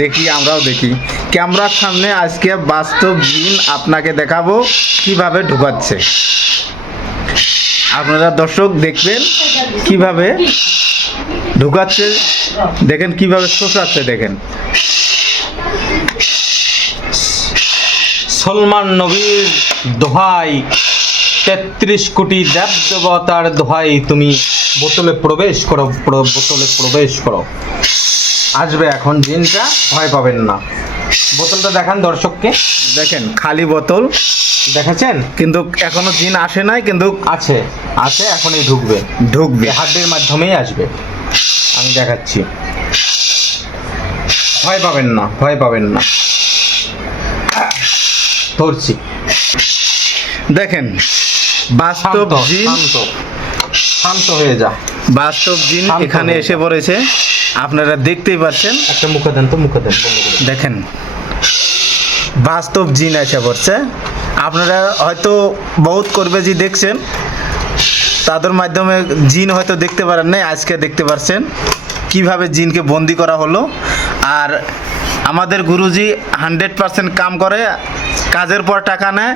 দেখি, আমরাও দেখি। ক্যামেরার সামনে আজকে বাস্তব জিন আপনাকে দেখাবো কিভাবে ঢুকাচ্ছে। আপনারা দর্শক দেখবেন কিভাবে ঢুকাচ্ছে, দেখেন কিভাবে শোষাচ্ছে, দেখেন। সলমান নবীর দোহাই, ৩৩ কোটি দেব দেবতার দোহাই, তুমি বোতলে প্রবেশ করো, বোতলে প্রবেশ করো। আসবে এখন জিনটা, ভয় পাবেন না। বোতলটা দেখান দর্শককে। দেখেন খালি বোতল, দেখেছেন? কিন্তু এখনো জিন আসে নাই, কিন্তু আছে আছে, এখনই ঢুকবে। ঢুকবে। হাতের মাধ্যমেই আসবে, আমি দেখাচ্ছি। ভয় পাবেন না, ভয় পাবেন না। ধরছি। দেখেন বাস্তব শান্ত, জিন, শান্ত, শান্ত হয়ে যা। বাস্তব জিন শান্ত এখানে হয়ে এসে যা। পড়েছে, আপনারা দেখতেই পাচ্ছেন। একটা মুখে দেন তো, মুখে দেন, বন্ধ করে দেন। দেখেন বাস্তব জিন এসে পড়ছে। আপনারা হয়তো বহুত করবে যে দেখছেন, তাদের মাধ্যমে জিন হয়তো দেখতে পারেন নাই, আজকে দেখতে পাচ্ছেন কিভাবে জিনকে বন্দি করা হলো। আর আমাদের গুরুজি 100% কাম করে, কাজের পর টাকা নেয়।